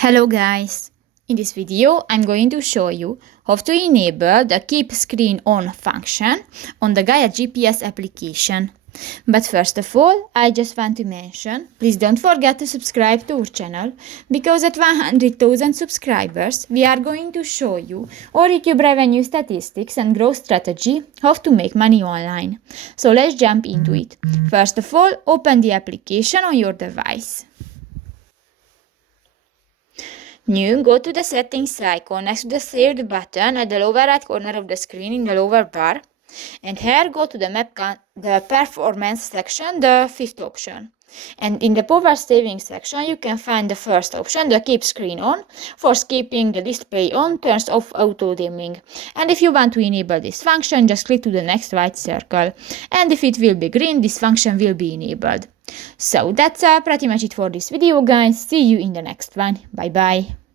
Hello guys! In this video I'm going to show you how to enable the Keep Screen On function on the Gaia GPS application. But first of all, I just want to mention, please don't forget to subscribe to our channel, because at 100,000 subscribers we are going to show you our YouTube revenue statistics and growth strategy, how to make money online. So let's jump into it. First of all, open the application on your device. New, go to the settings icon next to the saved button at the lower right corner of the screen in the lower bar. And here go to the performance section, the fifth option. And in the power saving section you can find the first option, the keep screen on. For keeping the display on, turns off auto dimming. And if you want to enable this function, just click to the next white circle. And if it will be green, this function will be enabled. So that's pretty much it for this video, guys. See you in the next one. Bye bye.